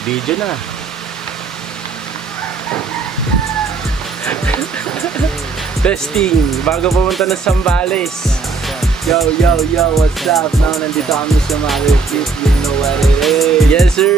Video na. Testing, bago pumunta ng Zambales. Yo, what's up? Now, nandito kami sa Marikit. You know what it is. Yes, sir!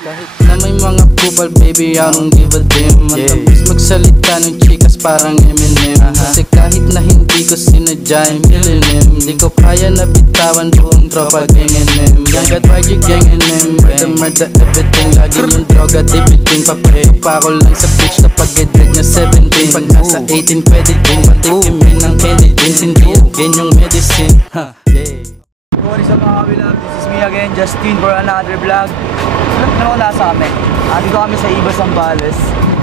Kahit na may mga pupal, baby, I don't give a damn. Matapos magsalita ng chikas parang Eminem. Kasi kahit na hindi ko sinadya yung milinim, di ko kaya na bitawan buong tropa gang NM. Young got YG gang NM, murder everything. Lagi yung droga, tipiting. Papayo pa ako lang sa bitch na pag-edad niya 17. Pag nasa 18 pwede din, patikimin ng candy din. Hindi again yung medicine. Good morning sa mga kabilab, this is me again, Justin, for another vlog. Ano nasa kami? Dito kami sa Iba, Zambales.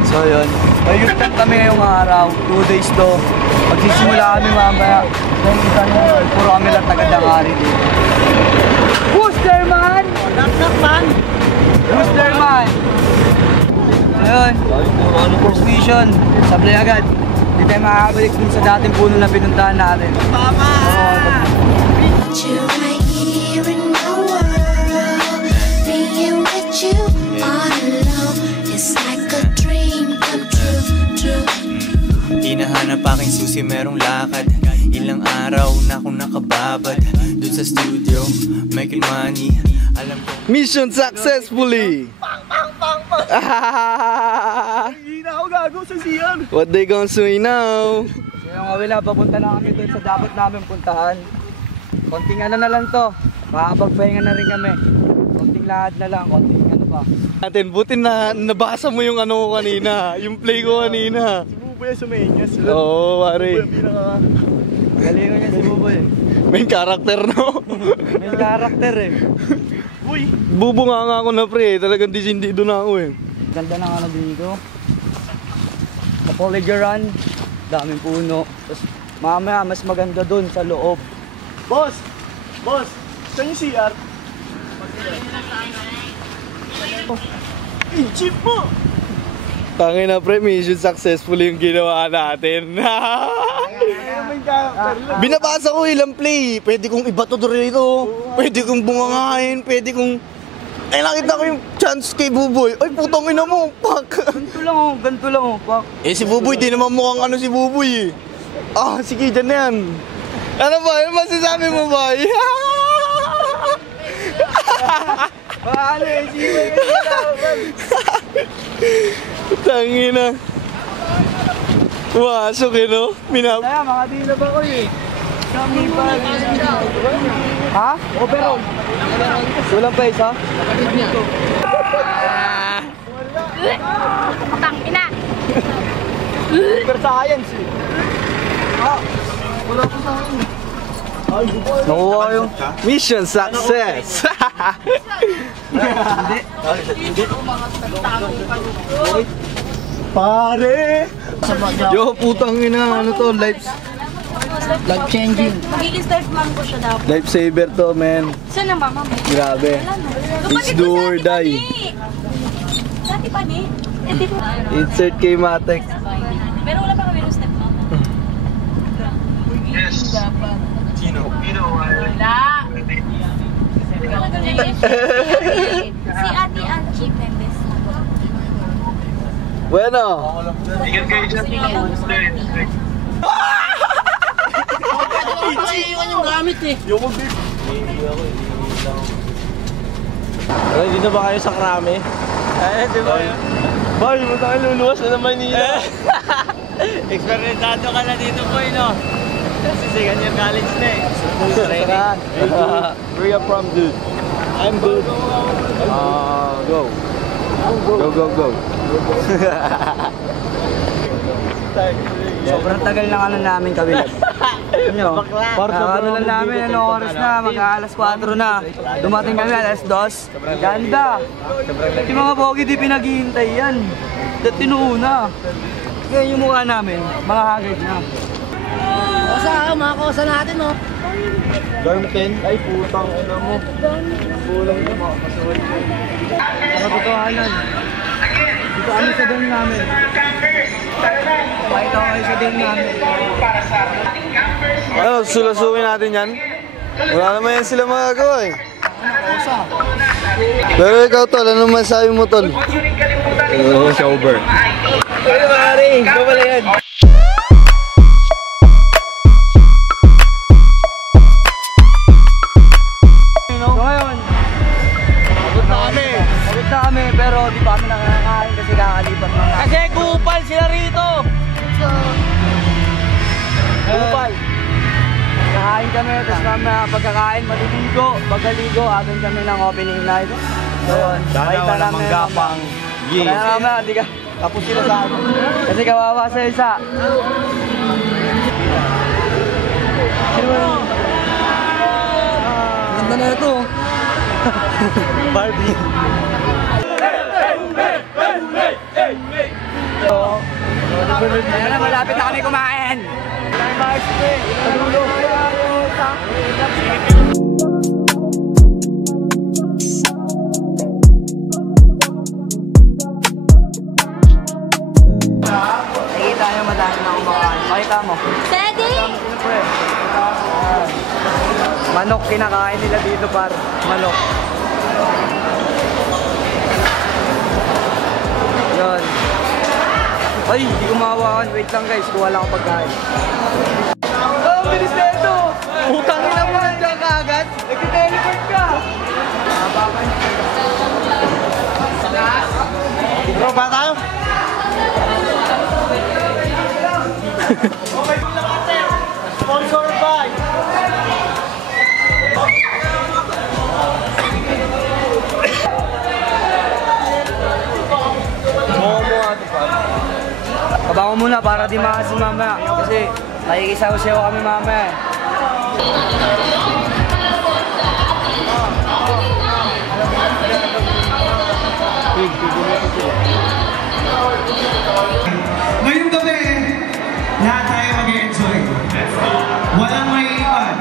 So yun, may youth camp kami ngayong araw, 2 days to. Magsisimula kami mamaya. Nakikita nyo, puro kami lang taga-dangari dito. Who's there, man? Knock man! Who's there, man? So yun, first mission, sablay agad. Hindi tayo makakabalik dun sa dating puno na pinuntahan natin. Papa! You right here in my world, being with you all alone, it's like a dream come true. Hinahanap aking susi, merong lakad. Ilang araw na akong nakababad dun sa studio, making money. Alam ko Mission successfully! Hindi na ako gago sa CR. What they gonna say now? So yung kabila, papunta na kami dun sa dapat namin puntahan. Konting ano na lang to, makakapagpahinga na rin kami. Konting lahad na lang, konting ano pa. Natin, buti na nabasa mo yung ano ko kanina, yung play ko kanina. Si Buboy Sumeñas. Oo, pare. Galingan niya si Buboy. Main character, no? May karakter eh. Uy! Bubunga nga ako na pre, talagang disindido na ako eh. Ganda ng ano dito. Napoligeran, daming puno. Tapos mamaya mas maganda dun sa loob. Boss! Boss! Saan yung CR? I-jeep mo! Tangin na pre, mission successful yung ginawa natin. Binabasa ko ilang play. Pwede kong ibato rito. Pwede kong bungangain. Pwede kong... Ay, nakita ko yung chance kay Buboy. Ay, putang ina mo. Fuck. Ganito lang oh. Fuck. Eh, si Buboy, di naman mukhang ano si Buboy eh. Ah, sige, dyan na yan. Ano ba? Ano masasabi mo ba? Paano eh? Sige Tangina. Pumasok eh, no? Kaya mga dilab ako eh. Kami pa. Ha? Overall. Walang pa isa? Tangina! Super science eh. Wala po sa akin. Nakuha yung Mission success! Hindi. Pare! Yo, putang ina, ano to, life changing. Magiging start man ko siya dapat. saver to, man. Saan ang mama? Grabe. It's do or die. Dati pa ni? Insert kay Matek. Pero wala pa kami yung step mama. Yes. Sino? Wala. Si Ate Angie Mendes. Bueno. Ingat kayo dyan. Iiwan yung gamit eh. Dito ba kayo sa Krame? Di ba yun? Boy, mo tayo luluwas na naman Manila. Experimentado ka na dito po no? Kasi second year college na eh. Training. Where you from, dude? I'm good. Go. Go. Sobrang tagal na ano namin kabilad. Ano? Ano lang namin, ano oras na, mag-aalas 4 na. Dumating kami alas 2. Ganda! Yung mga pogi di pinaghihintay yan. Dahil tinuuna. Ngayon yung mukha namin, mga haggard na. Kosa, mga kosa natin oh. Dormten? Ay, putang ina mo. Kulang na mga kasuwal ko. Sa katotohanan. Dito kami sa dorm namin. Pakita ko kayo sa dorm namin. Ano, sulasukin natin yan? Wala naman yan sila magagawa eh. Kosa. Pero ikaw tol, ano masabi mo tol? Sober. Ay, pare. Ikaw pala yan. So ngayon, pagod na kami, pero di pa kami nakakain kasi kakalipat lang namin. Kasi kupal sila rito. Kupal. Kakain kami, tapos mamaya pagkakain, maliligo. Pagkaligo, atin kami ng opening night. So yun, Sana walang manggapang. Wala na mamaya, di ka. Tapos sila sa atin. Kasi kawawa sa isa. Ganda na ito. Barbie. Ayan na, malapit na kami kumain. Nakikita nyo, madami na kumakain. Pakita mo. Daddy! Manok kinakain nila dito par. Manok. Yun. Ay, hindi ko mahawakan. Wait lang guys, kuha lang ako pagkain. Oh, bilis na ito! Utangin na mo nandiyan ka agad. Nag-teleport ka. Bro, ba tayo? Sponsor by Kabango muna para di maasim mamaya. Kasi nakikisaw-sayaw kami mamaya. Ngayong gabi, lahat tayo mag-enjoy. Walang maiiwan.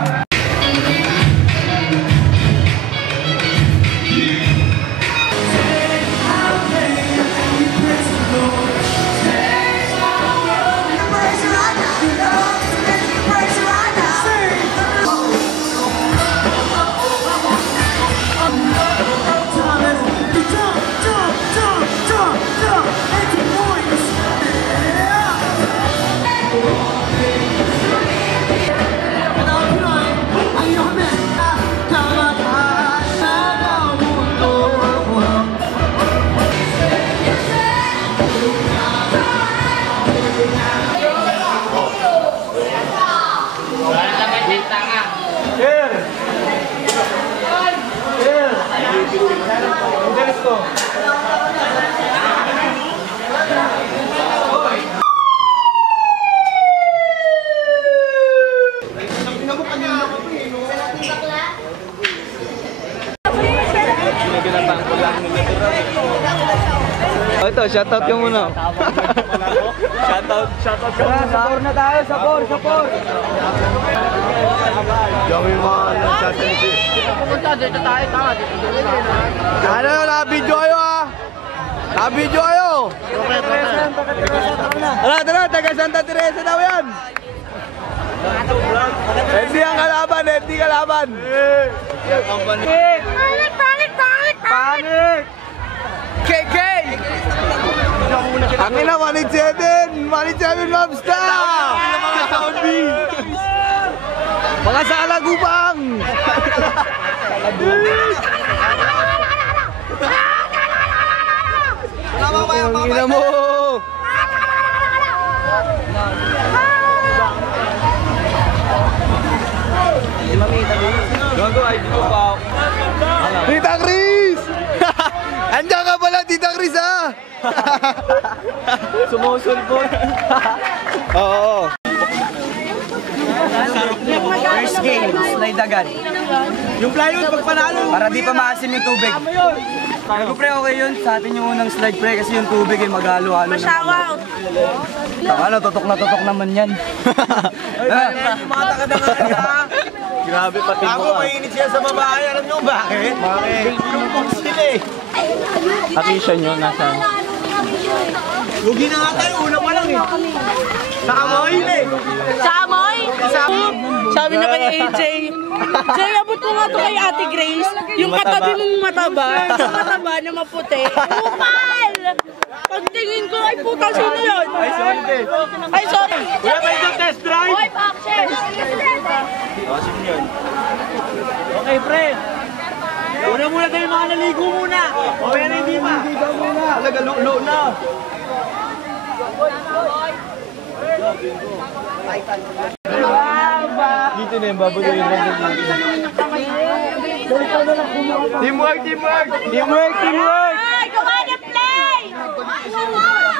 Oh, ito, shoutout yung muna. Shoutout Sapor na tayo, sapor. Gawin mo shoutout. Ano, naka-video kayo ah! Naka-video kayo! Tara, taga Santa Teresa daw yan! Hindi ang kalaban, hindi kalaban! Pangit! KK! Ang ina, 187 Mobsta! Mga salagupang! Ang ina mo! Tita Chris! Andiyan ka pala, Tita Chris ah! Sumusulpot. Oo. First game, slide agad. Yung plywood pag panalo. Para di pa maasim yung tubig. Pero pre, okay yun. Sa atin yung unang slide pre kasi yung tubig ay maghalo-halo na. Mashawa! Ano, tutok na tutok naman yan. Mga takadang grabe pati mo. Ako mainit siya sa babae. Alam nyo bakit? Bakit? Yung sila eh. Akisya nyo, nasaan? Lugi na nga tayo, una pa lang eh. Sa amoy eh. Sa amoy! Sabi niya kay AJ, Jay, abot mo nga to kay Ate Grace. Yung katabi mong mataba, yung mataba na maputi. Kupal! Pagtingin ko, ay puta, sino yun? Ay, sorry. Wala ba yung test drive? Oy, Paxel! Sino yun? Okay, friend. Una muna tayo mga naligo muna. O yan na hindi pa. Talaga, low na. Dito na yung babaluin na dito. Teamwork! Ay, gawa niya play!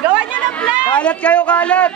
Gawa niya na play! Kalat kayo, kalat!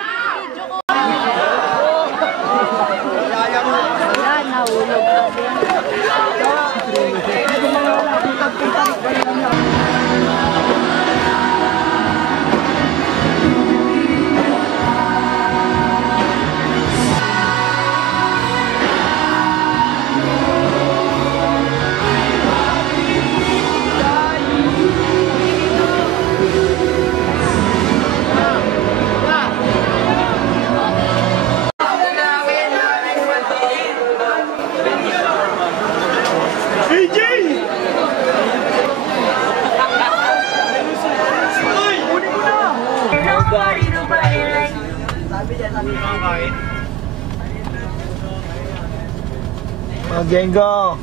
Oh, Jengo!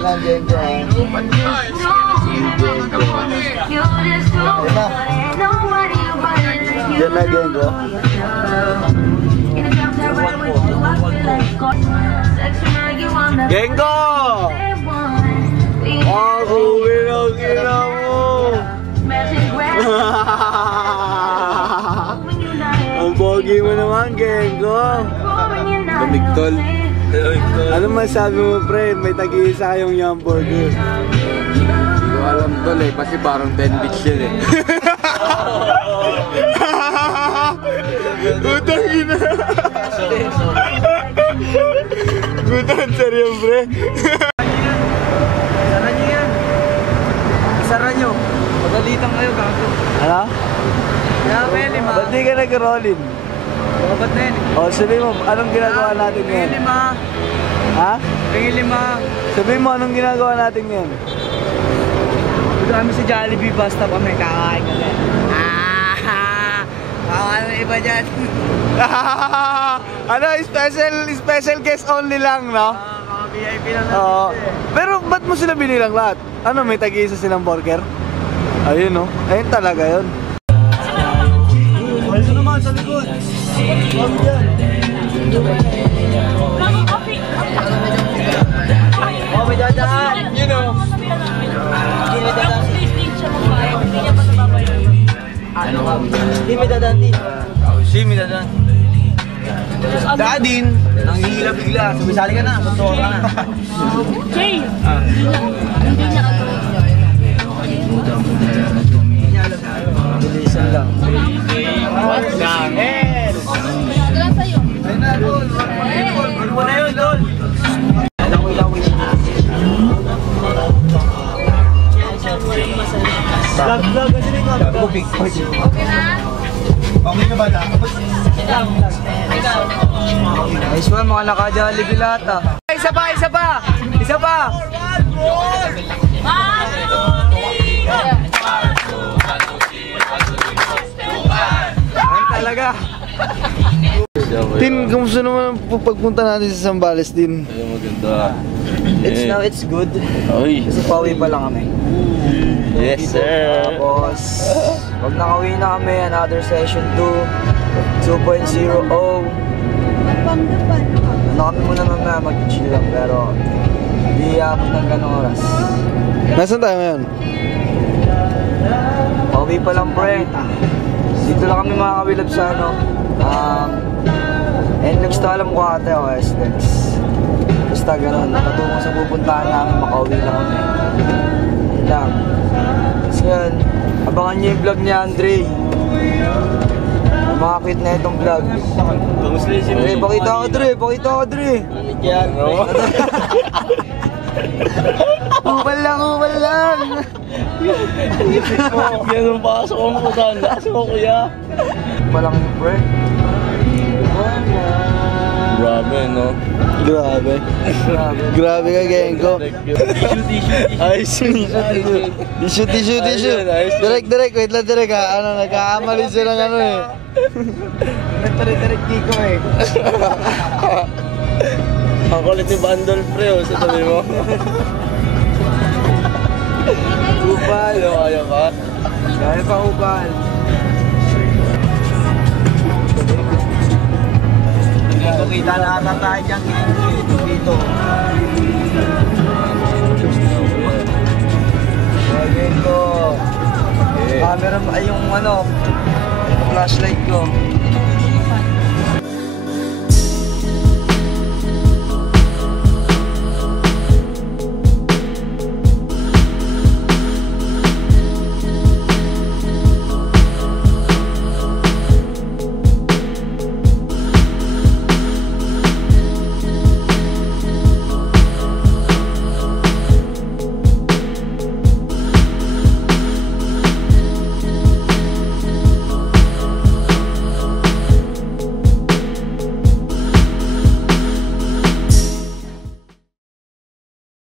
Ilan Jengo? Diyan na Jengo. Gengo! Ako, gina mo! Ang pogi mo naman, Gengo! Tumigtol. Ano masabi mo, pre? May tag-iisa kayong Yum Burger. Hindi ko alam tol eh, kasi parang 10 bits yun eh. Gutang ina! Gutang seryo, pre! Sara nyo yan. Sara nyo. Pagalitan kayo, gago. Ano? Kaya may lima. Ba't di ka nag-rollin? Babat na yun. O, sabihin mo, anong ginagawa natin Tingin ngayon? lima. Ha? Tingin lima. Sabihin mo, anong ginagawa natin ngayon? Dito kami sa Jollibee, basta kami kakain kami. Ano iba dyan? Ano, special guest only lang, no? VIP lang Oo. Pero ba't mo sila binilang lahat? Ano, may tag-iisa silang burger? Ayun, no? Ayun talaga yun. Ito naman sa likod. Huwag dyan. Oh, may dadaan. You know. Hindi may dadaan din. Si may dadaan. Dadin, nanghihila bigla. Sumisali ka na, suntuwa ka na. Jay! Hindi niya Bilisan lang. Ganun sa'yo. Ayun na, Dol. Ano mo na yun, Dol? Vlog kasi rin nga. Big point. Okay na? Okay na ba na? Nice one, mga naka-Jollibee lahat ah. Isa pa! Isa pa! Ayun talaga. Tin, kamusta naman ang pagpunta natin sa Zambales, Tin? Ay, maganda. It's good. Oy. Kasi pauwi pa lang kami. Yes, sir. Tapos, pag nakauwi na kami, another session 2, 2.0. Ano kami muna mamaya, mag-chill lang, pero hindi abot ng ganong oras. Nasaan tayo ngayon? Pauwi pa lang, pre. Dito lang kami makakawilab sa ano. NLEX na alam ko ate o SLEX. Basta ganun, patungo sa pupuntahan namin, makauwi lang kami. Yun lang. Tapos yun, abangan niyo yung vlog ni Andre. Makakit na itong vlog. Okay, pakita ko Dre, Upal lang. Ganun pa, so kung saan. Lakas mo, kuya. Palang yung pre. Grabe, no? Grabe. Grabe ka, Genko. Ay, tissue. Tissue. Direk, wait lang, direk ha. Ano, nagkakamali siya ng ano eh. Direk, Kiko eh. Ang kulit ni Bandol, pre, oh, sa tabi mo. Upal, ayaw ka? Kaya pa, Upal. Dito kita na ata tayo dyan, dito. Genko. Camera, ay yung ano, flashlight ko.